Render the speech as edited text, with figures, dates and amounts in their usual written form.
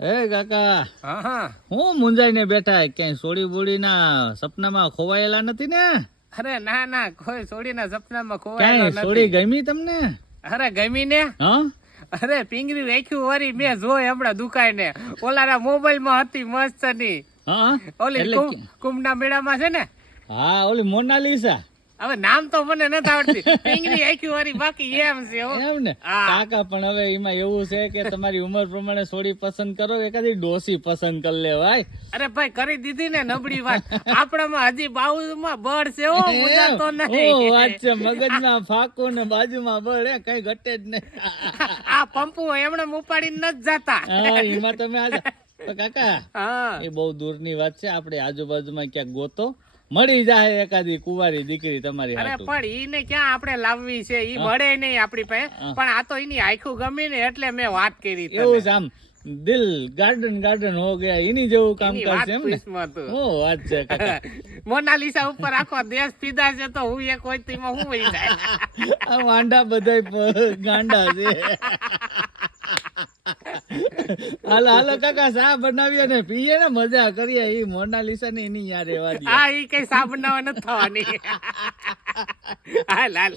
એ કાકા હા હા હું મુંજાઈને બેઠા ક્યાંય સોડી બોડી ના સપનામાં ખોવાયેલા નથી ને? અરે ના ના કોઈ સોડીના સપનામાં ક્યાંય ખોવાયેલો સોડી નથી. ગમી તમને? અરે ગમી ને? હા અરે પિંગરી રાખ્યું વરી મેં જોઈ હમણાં દુકાને ઓલાના મોબાઈલ માં હતી મસ્ત ની હા ઓલી એટલે કુંભના મેળામાં છે ને. હા ઓલી મોનાલિસા હવે નામ તો મને નથી આવડતી. પિંગરી રાખ્યું વરી બાકી એમ છે હો. એમ ને હા. કાકા પણ હવે એમાં એવું છે કે તમારી ઉંમર પ્રમાણે સોડી પસંદ કરો એકાદી ડોસી પસંદ કરી લેવાય. અરે ભાઈ કરી દીધી ને નબળી વાત. આપણામાં હજી બાઉમાં બળ છે હો મુંજાતો ઓ નહીં. વાત છે, મગજમાં ફાકો ને બાજુમાં બળ કઈ ઘટે જ નહીં. આ પંપુ એમણે ઉપાડીને નથી જાતા. હા એમાં તમે આજે તો કાકા હા એ બહુ દૂરની વાત છે. આપણે આજુબાજુમાં ક્યાંક ગોતો, મળી જાય એકાદી કુંવારી દીકરી તમારી અરે હાટુ. પણ ઈને ક્યાં આપણે લાવવી છે, ઈ મળે નહીં આપણી પાસે. પણ આ તો એની આખું ગમી ને એટલે મેં વાત કરી તને. એવું છે, આમ દિલ ગાર્ડન ગાર્ડન હો ગયા એની જેવું કામ એની કરશે વાત એમ ને? પૂછમાં તું. ઓ વાત છે કાકા. મોનાલિસા ઉપર આખો દેશ પીધા છે તો હું એક હોય તેમાં હું વહી જાય. આ વાંડા બધાય ગાંડા છે. હાલો હાલો કાકા, ચા બનાવીએ ને પીએ ને મજા કરીએ. ઈ મોનાલિસા ને એની યાર રેવા દે. હા ઈ કઈ સાબુ બનાવવા નથી થવાની. હાલ હાલ.